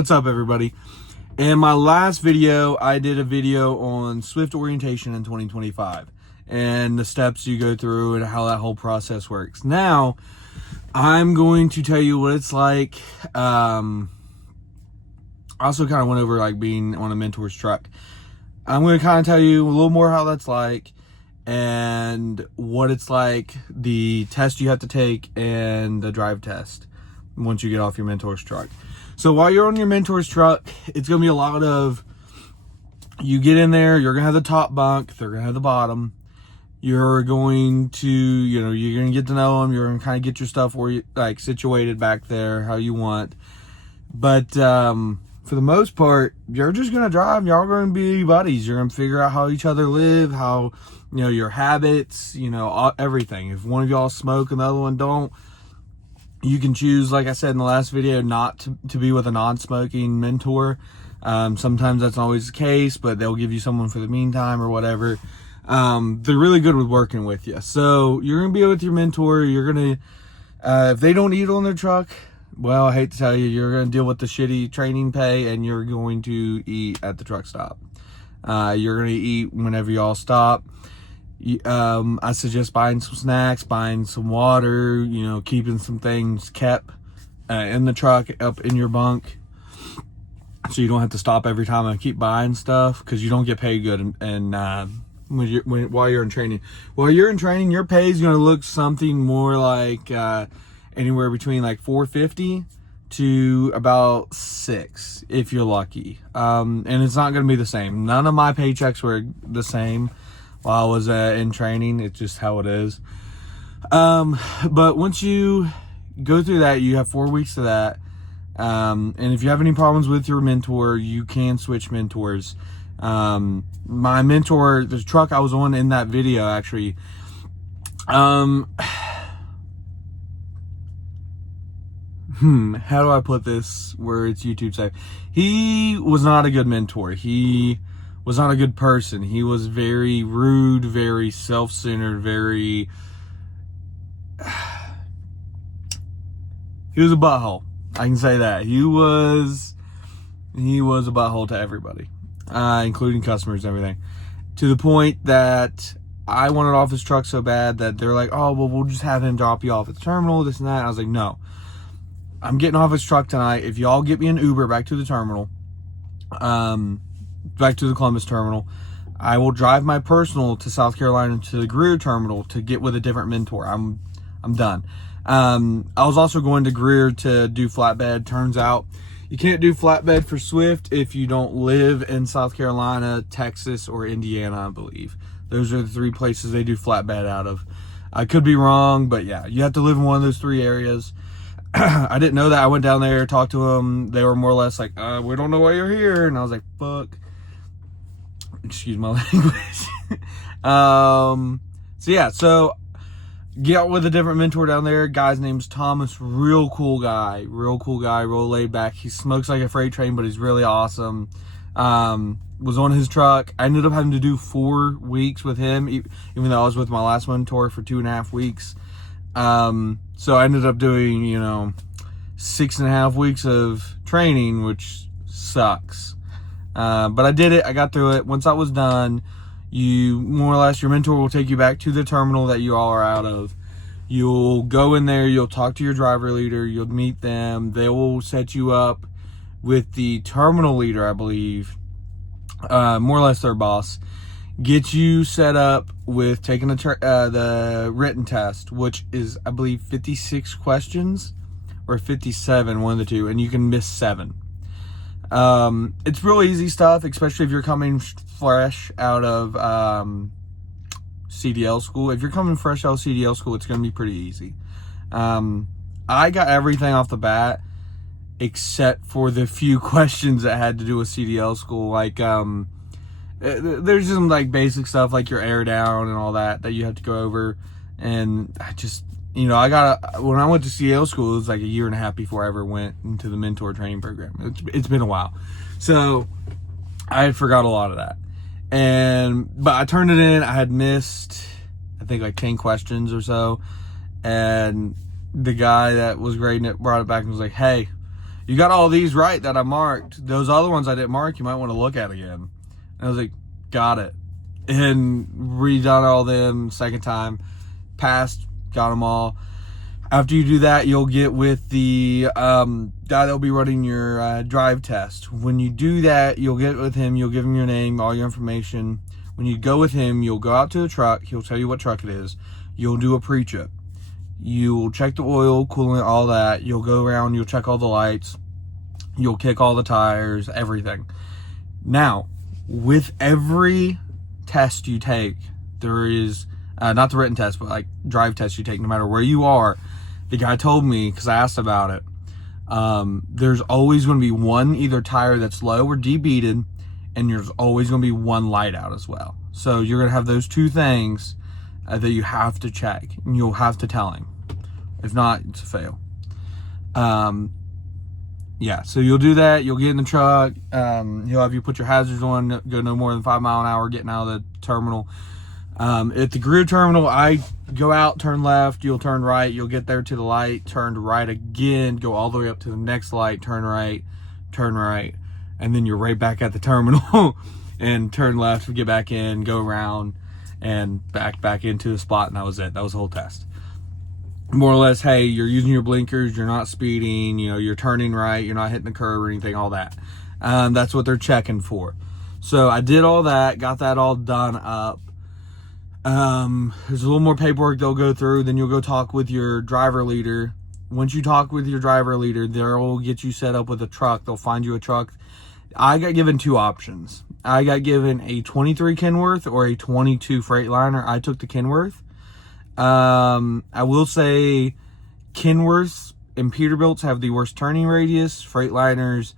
What's up, everybody? In my last video, I did a video on Swift orientation in 2025 and the steps you go through and how that whole process works. Now, I'm going to tell you what it's like. I also kind of went over like being on a mentor's truck. I'm going to kind of tell you a little more how that's like and what it's like, the test you have to take and the drive test once you get off your mentor's truck. So while you're on your mentor's truck, it's going to be a lot of, you get in there, you're going to have the top bunk, they're going to have the bottom. You're going to, you're going to get to know them. You're going to kind of get your stuff where you, like, situated back there how you want. But for the most part, you're just going to drive. Y'all going to be buddies. You're going to figure out how each other live, how, your habits, everything. If one of y'all smoke and the other one don't, you can choose, like I said in the last video, not to be with a non-smoking mentor. Sometimes that's not always the case, but they'll give you someone for the meantime or whatever. They're really good with working with you. So you're going to be with your mentor. You're going to, if they don't eat on their truck, well, I hate to tell you, you're going to deal with the shitty training pay and you're going to eat at the truck stop. You're going to eat whenever y'all stop. I suggest buying some snacks, buying some water, keeping some things kept in the truck up in your bunk so you don't have to stop every time and keep buying stuff because you don't get paid good and while you're in training. While you're in training, your pay is going to look something more like anywhere between like $4.50 to about $6 if you're lucky. And it's not going to be the same. None of my paychecks were the same while I was in training. It's just how it is. But once you go through that, you have 4 weeks of that. And if you have any problems with your mentor, you can switch mentors. My mentor, the truck I was on in that video, actually, how do I put this where it's YouTube safe? He was not a good mentor. He was not a good person. He was very rude, very self-centered, he was a butthole. I can say that. He was a butthole to everybody, including customers and everything, to the point that I wanted off his truck so bad that they're like, oh, well, we'll just have him drop you off at the terminal, this and that. And I was like, no, I'm getting off his truck tonight. If y'all get me an Uber back to the terminal, back to the Columbus terminal, I will drive my personal to South Carolina to the Greer terminal to get with a different mentor. I'm done. I was also going to Greer to do flatbed. Turns out you can't do flatbed for Swift if you don't live in South Carolina, Texas, or Indiana, I believe. Those are the 3 places they do flatbed out of. I could be wrong, but yeah, you have to live in one of those 3 areas. I didn't know that. I went down there, talked to them. They were more or less like, we don't know why you're here. And I was like, fuck. Excuse my language. So get out with a different mentor down there. Guy's name's Thomas. Real cool guy, real laid back. He smokes like a freight train, but he's really awesome. Was on his truck. I ended up having to do 4 weeks with him, even though I was with my last mentor for 2.5 weeks. So I ended up doing, 6.5 weeks of training, which sucks. But I did it. I got through it. Once I was done, you more or less, your mentor will take you back to the terminal that you all are out of. You'll go in there. You'll talk to your driver leader. You'll meet them. They will set you up with the terminal leader, I believe, more or less their boss. Get you set up with taking the written test, which is, I believe, 56 questions or 57, one of the two, and you can miss 7. It's real easy stuff, especially if you're coming fresh out of CDL school. If you're coming fresh out of CDL school, it's going to be pretty easy. I got everything off the bat except for the few questions that had to do with CDL school. Like, there's some like basic stuff like your air down and all that you have to go over. And I just, when I went to CDL school, it was like a 1.5 years before I ever went into the mentor training program. It's been a while. So I forgot a lot of that. But I turned it in. I had missed, I think, like 10 questions or so. And the guy that was grading it brought it back and was like, hey, you got all these right that I marked. Those other ones I didn't mark, you might want to look at again. And I was like, got it. And redone all them second time. Passed, got them all. After you do that, you'll get with the guy that'll be running your drive test. When you do that, you'll get with him. You'll give him your name, all your information. When you go with him, you'll go out to the truck. He'll tell you what truck it is. You'll do a pre-trip. You'll check the oil, coolant, all that. You'll go around. You'll check all the lights. You'll kick all the tires, everything. Now, with every test you take, there is, not the written test, but like drive test you take, no matter where you are. The guy told me, because I asked about it, there's always going to be one either tire that's low or debeaded, and there's always going to be one light out as well. So you're going to have those two things that you have to check, and you'll have to tell him. If not, it's a fail. Yeah, so you'll do that. You'll get in the truck. He'll have you put your hazards on, go no more than 5 miles an hour getting out of the terminal. At the Greer terminal, I go out, turn left, you'll turn right, you'll get there to the light, turn right again, go all the way up to the next light, turn right, and then you're right back at the terminal and turn left, get back in, go around, and back into the spot, and that was it. That was the whole test. More or less, hey, you're using your blinkers, you're not speeding, you're turning right, you're not hitting the curb or anything, all that. That's what they're checking for. So I did all that, got that all done up. There's a little more paperwork they'll go through. Then you'll go talk with your driver leader. Once you talk with your driver leader, they'll get you set up with a truck. They'll find you a truck. I got given two options. I got given a 23 Kenworth or a 22 Freightliner. I took the Kenworth. I will say Kenworths and Peterbilts have the worst turning radius. Freightliners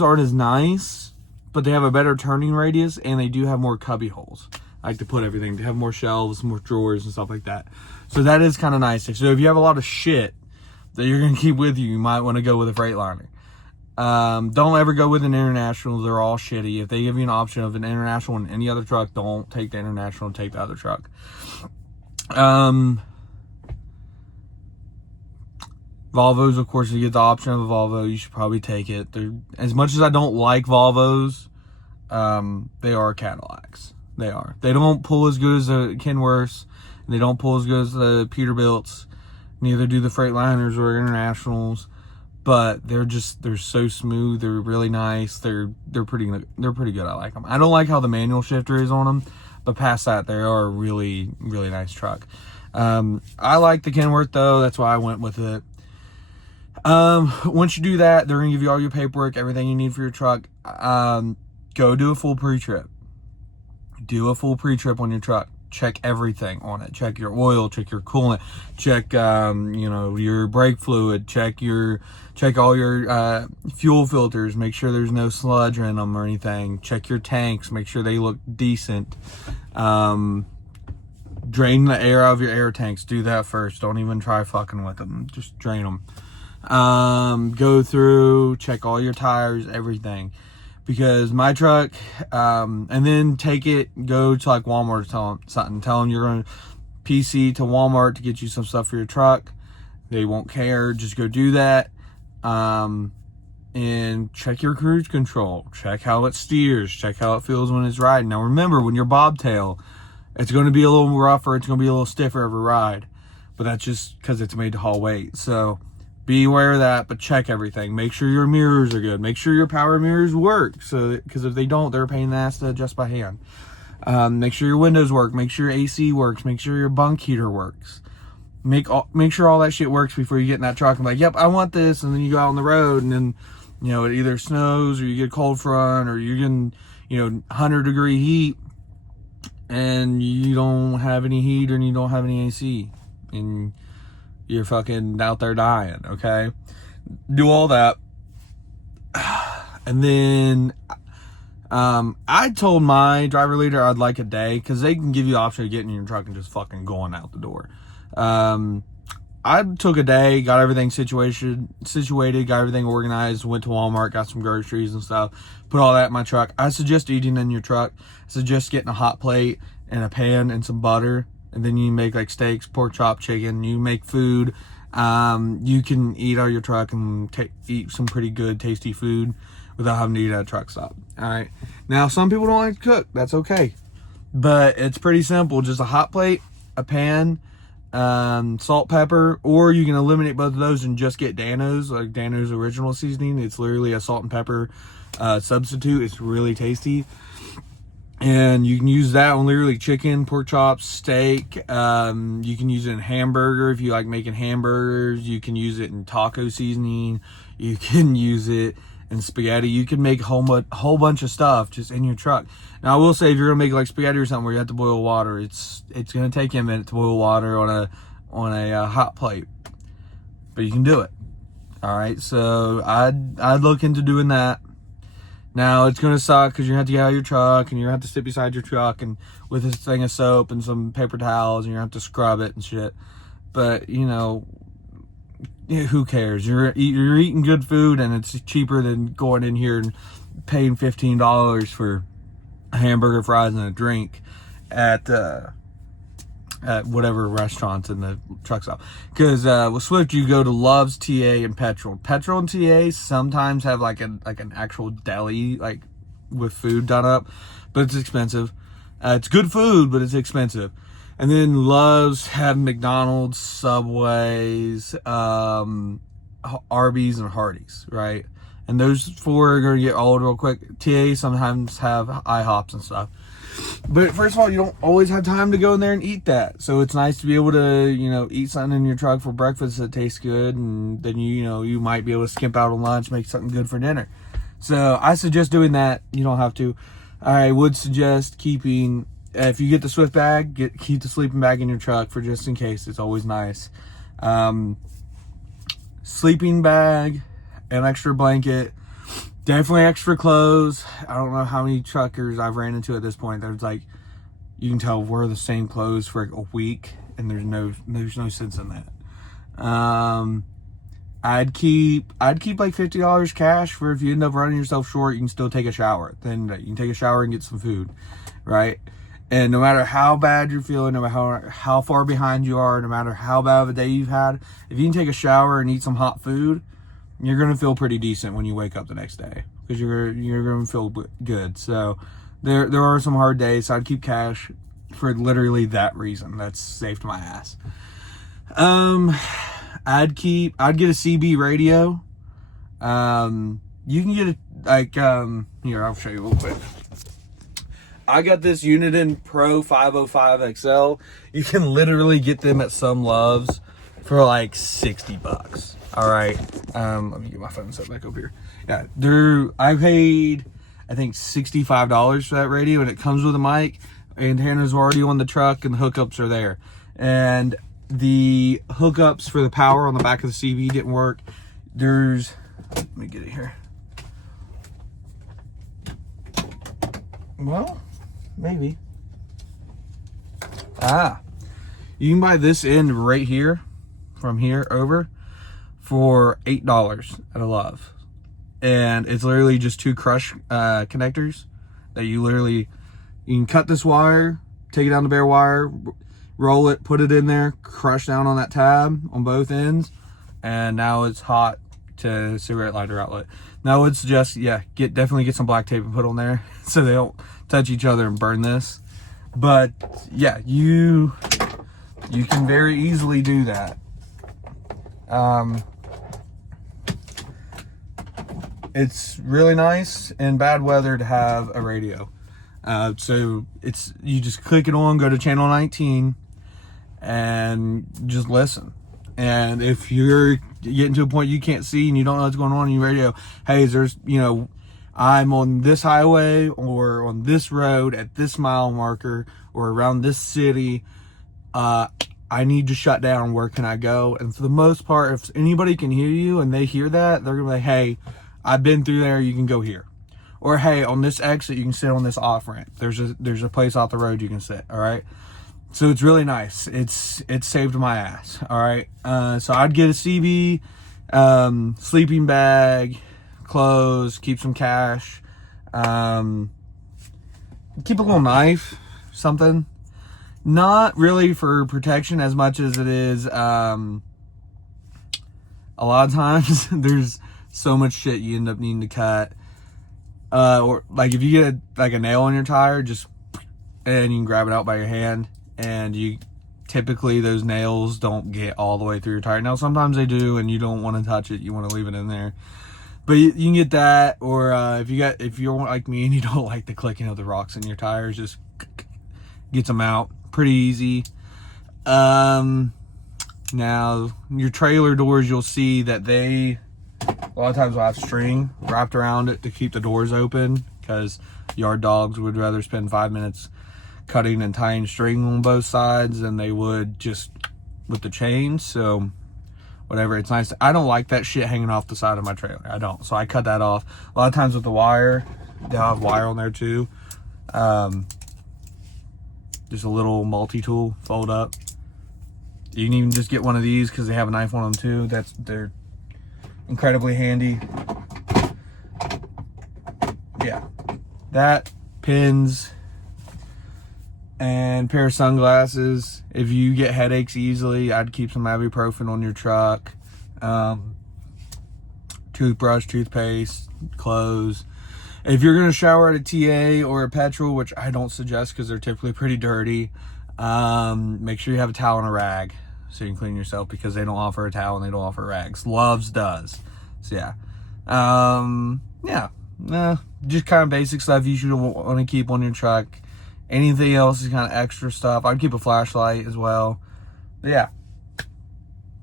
aren't as nice, but they have a better turning radius, and they do have more cubby holes. I like to put everything. They have more shelves, more drawers, and stuff like that. So that is kind of nice. So if you have a lot of shit that you're going to keep with you, you might want to go with a Freightliner. Don't ever go with an International. They're all shitty. If they give you an option of an International and any other truck, don't take the International, take the other truck. Volvos, of course, if you get the option of a Volvo, you should probably take it. As much as I don't like Volvos, they are Cadillacs. They are. They don't pull as good as the Kenworths. They don't pull as good as the Peterbilts. Neither do the Freightliners or Internationals. But they're so smooth. They're really nice. They're pretty good. I like them. I don't like how the manual shifter is on them, but past that, they are a really, really nice truck. I like the Kenworth though. That's why I went with it. Once you do that, they're gonna give you all your paperwork, everything you need for your truck. Go do a full pre-trip. Do a full pre-trip on your truck. Check everything on it. Check your oil, check your coolant, check your brake fluid, check all your fuel filters, make sure there's no sludge in them or anything. Check your tanks, make sure they look decent. Drain the air out of your air tanks. Do that first. Don't even try fucking with them. Just drain them. Go through, check all your tires, everything. Because my truck, and then go to like Walmart or tell them you're going to PC to Walmart to get you some stuff for your truck. They won't care. Just go do that. And check your cruise control. Check how it steers. Check how it feels when it's riding. Now remember, when you're bobtail, it's going to be a little rougher. It's going to be a little stiffer every ride. But that's just because it's made to haul weight. So be aware of that, but check everything. Make sure your mirrors are good. Make sure your power mirrors work. Because if they don't, they're a pain in the ass to adjust by hand. Make sure your windows work. Make sure your AC works. Make sure your bunk heater works. Make sure all that shit works before you get in that truck. I'm like, yep, I want this. And then you go out on the road, and then, it either snows or you get a cold front or you're getting, 100-degree heat, and you don't have any heat and you don't have any AC. And you're fucking out there dying, okay? Do all that. And then I told my driver leader I'd like a day, because they can give you the option of getting in your truck and just fucking going out the door. I took a day, got everything situated, got everything organized, went to Walmart, got some groceries and stuff, put all that in my truck. I suggest eating in your truck. I suggest getting a hot plate and a pan and some butter. And then you make like steaks, pork chop, chicken. You make food. You can eat out of your truck and eat some pretty good, tasty food without having to eat at a truck stop. All right. Now, some people don't like to cook. That's okay. But it's pretty simple. Just a hot plate, a pan, salt, pepper, or you can eliminate both of those and just get Dano's, like Dano's original seasoning. It's literally a salt and pepper substitute. It's really tasty. And you can use that on literally chicken, pork chops, steak. You can use it in hamburger if you like making hamburgers. You can use it in taco seasoning. You can use it in spaghetti. You can make a whole bunch of stuff just in your truck. Now, I will say, if you're gonna make like spaghetti or something where you have to boil water, it's gonna take you a minute to boil water on a hot plate, but you can do it. All right, so I'd look into doing that. Now, it's gonna suck because you're gonna have to get out of your truck and you're gonna have to sit beside your truck and with this thing of soap and some paper towels, and you're gonna have to scrub it and shit. But you know, who cares? You're eating good food, and it's cheaper than going in here and paying $15 for a hamburger, fries, and a drink at whatever restaurants in the truck stop. Because with Swift, you go to Love's, TA, and Petrol. Petrol and TA sometimes have like an actual deli, like with food done up, but it's expensive. It's good food, but it's expensive. And then Love's have McDonald's, Subways, Arby's, and Hardee's, right? And those four are going to get old real quick. TA sometimes have IHOPs and stuff. But first of all, you don't always have time to go in there and eat that. So it's nice to be able to, you know, eat something in your truck for breakfast that tastes good. And then, you might be able to skimp out on lunch, make something good for dinner. So I suggest doing that. You don't have to. I would suggest keeping, if you get the Swift bag, keep the sleeping bag in your truck for just in case. It's always nice. Sleeping bag, an extra blanket, definitely extra clothes. I don't know how many truckers I've ran into at this point. There's like, you can tell wear the same clothes for a week, and there's no sense in that. I'd keep like $50 cash for if you end up running yourself short, you can still take a shower. Then you can take a shower and get some food, right? And no matter how bad you're feeling, no matter how far behind you are, no matter how bad of a day you've had, if you can take a shower and eat some hot food, you're going to feel pretty decent when you wake up the next day, because you're going to feel good. So there are some hard days, so I'd keep cash for literally that reason. That's saved my ass. I'd get a CB radio. You can get here, I'll show you real quick. I got this Uniden Pro 505 XL. You can literally get them at some Loves for like $60. All right. Let me get my phone set back up here. Yeah, I paid, I think, $65 for that radio, and it comes with a mic. Antennas were already on the truck, and the hookups are there. And the hookups for the power on the back of the CB didn't work. Let me get it here. Well, maybe. You can buy this end right here, from here over, for $8 at a Love. And it's literally just two crush connectors that you can cut this wire, take it down to bare wire, roll it, put it in there, crush down on that tab on both ends, and now it's hot to cigarette lighter outlet. Now it's just, definitely get some black tape and put on there so they don't touch each other and burn this. But yeah, you can very easily do that. It's really nice in bad weather to have a radio. So you just click it on, go to channel 19, and just listen. And if you're getting to a point you can't see and you don't know what's going on in your radio, hey, I'm on this highway or on this road at this mile marker or around this city. I need to shut down. Where can I go? And for the most part, if anybody can hear you and they hear that, they're gonna be like, hey, I've been through there, you can go here. Or hey, on this exit, you can sit on this off ramp. There's a place off the road you can sit. All right. So it's really nice. It's saved my ass. All right. So I'd get a CB, sleeping bag, clothes, keep some cash, keep a little knife, something. Not really for protection as much as it is a lot of times there's so much shit you end up needing to cut. Or like if you get like a nail on your tire, and you can grab it out by your hand, and you typically those nails don't get all the way through your tire. Now sometimes they do, and you don't want to touch it, you want to leave it in there. But you can get that, or if you're like me and you don't like the clicking of the rocks in your tires, just gets them out pretty easy. Now your trailer doors, you'll see that they a lot of times will have string wrapped around it to keep the doors open, because yard dogs would rather spend 5 minutes cutting and tying string on both sides than they would just with the chain. So whatever, it's nice. I don't like that shit hanging off the side of my trailer. I don't. So I cut that off. A lot of times with the wire, they'll have wire on there too. Just a little multi-tool, fold up. You can even just get one of these because they have a knife on them too. They're incredibly handy. Yeah. That, pins, and pair of sunglasses. If you get headaches easily, I'd keep some ibuprofen on your truck. Toothbrush, toothpaste, clothes. If you're going to shower at a TA or a Petrol, which I don't suggest because they're typically pretty dirty, make sure you have a towel and a rag so you can clean yourself, because they don't offer a towel and they don't offer rags. Love's does. So yeah. Just kind of basic stuff you should want to keep on your truck. Anything else is kind of extra stuff. I'd keep a flashlight as well. But yeah,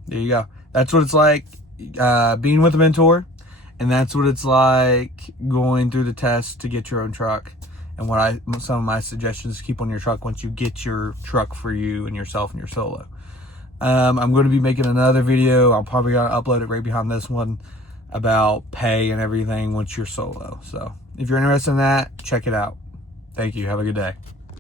there you go. That's what it's like being with a mentor, and that's what it's like going through the test to get your own truck. And some of my suggestions to keep on your truck once you get your truck for you and yourself and your solo. I'm going to be making another video. I'm probably going to upload it right behind this one about pay and everything once you're solo. So if you're interested in that, check it out. Thank you. Have a good day.